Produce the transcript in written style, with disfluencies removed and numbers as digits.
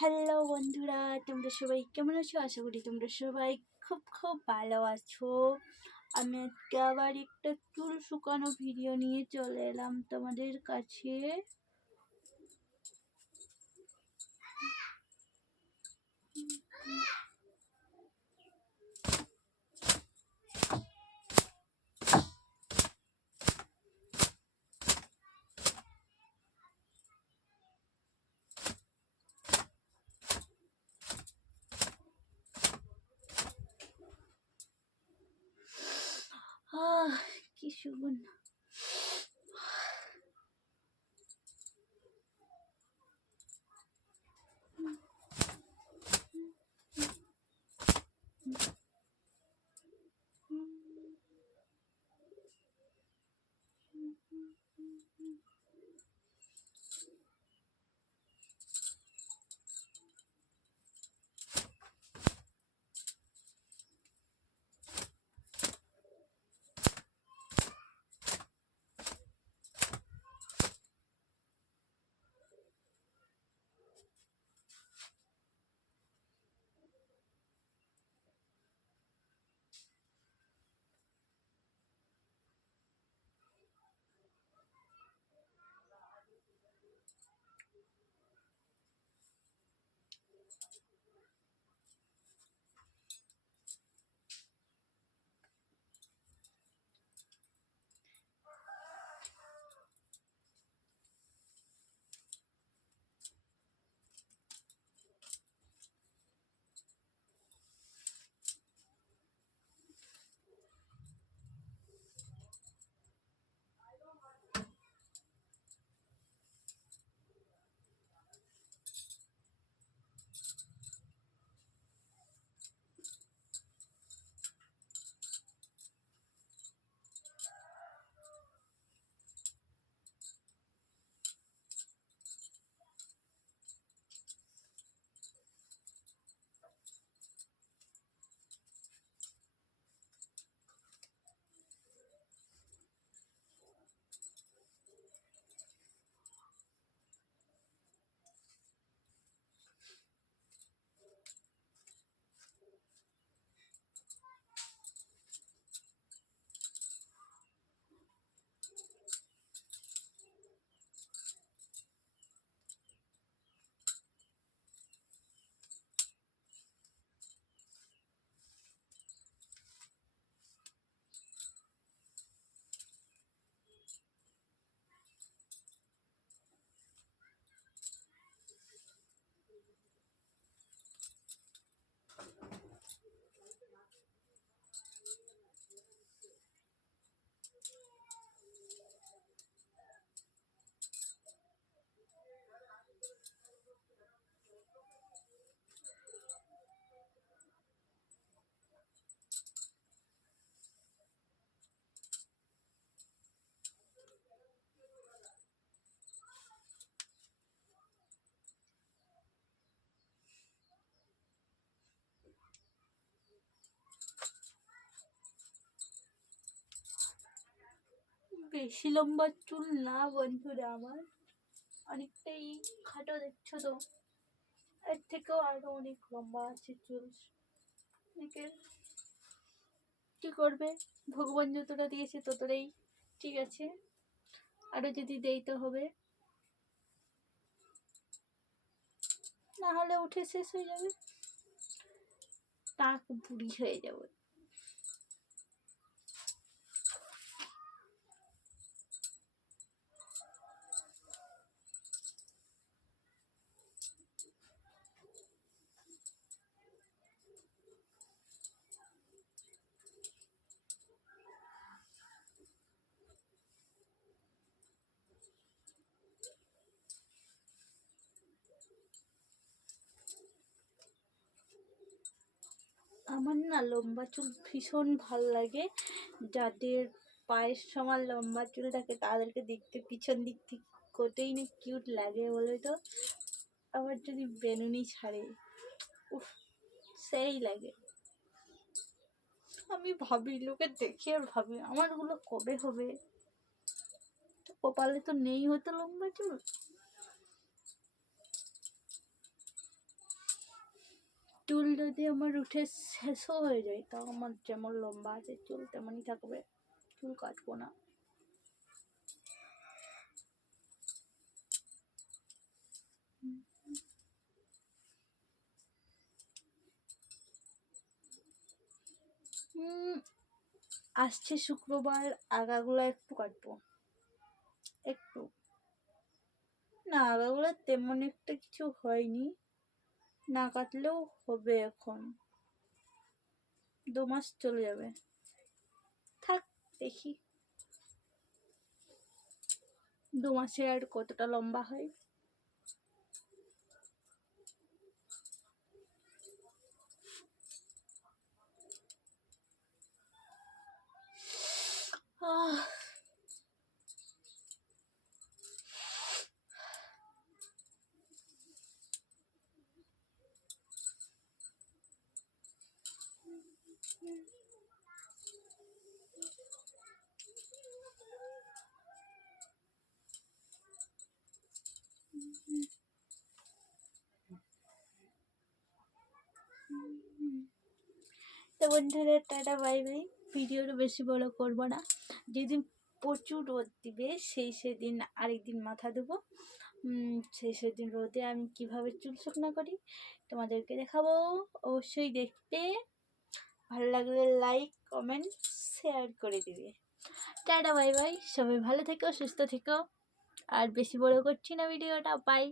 Hello বন্ধুরা, তোমরা সবাই কেমন আছো? আশা করি তোমরা সবাই খুব খুব ভালো আছো। আমি আজকে আবার একটা চুল শুকানো ভিডিও নিয়ে চলে এলাম তোমাদের কাছে। কি সুগন্ধ! বেশি লম্বা চুল না বন্ধুরা, আমার অনেকটাই খাটো, দেখছো তো? এর থেকেও আরো অনেক লম্বা আছে চুল। কি করবে, ভগবান যতটা দিয়েছে ততটাই ঠিক আছে, আরো যদি দেই তো হবে, না হলে উঠে শেষ হয়ে যাবে, টাক বুড়ি হয়ে যাবে। আমার না লম্বা চুল ভীষণ ভাল লাগে। যাদের পায়ের সমান লম্বা চুল থাকে তাদেরকে দেখতে পিছন দিক থেকে কতই না কিউট লাগে বলে তো। আবার যদি বেনুনি ছাড়ে, উফ, সেই লাগে। আমি ভাবি, লোকে দেখে ভাবি আমারগুলো কবে হবে। কপালে তো নেই হয়তো লম্বা চুল। চুল যদি আমার উঠে শেষও হয়ে যায়, তাও আমার যেমন লম্বা আছে চুল তেমনই থাকবে, চুল কাটবো না। আসছে শুক্রবার আগাগুলো একটু কাটবো, একটু না, আগাগুলো তেমন একটা কিছু হয়নি, না কাটলেও হবে, এখন 2 মাস চলে যাবে, থাক দেখি 2 মাসে আর কতটা লম্বা হয়। আহ তো বন্ধুরা টাটা বাই বাই, ভিডিওটা বেশি বড় করবো না, যেদিন প্রচুর রোদ দিবে সেদিন আরেকদিন মাথা দেবো, সেদিন রোদে আমি কিভাবে চুল শুকনো করি তোমাদেরকে দেখাবো, অবশ্যই দেখবে, ভালো লাগলে লাইক কমেন্ট শেয়ার করে দিবে। টাটা বাই বাই, সবাই ভালো থেকো সুস্থ থেকো, আর বেশি বড় করছি না ভিডিওটা, বাই।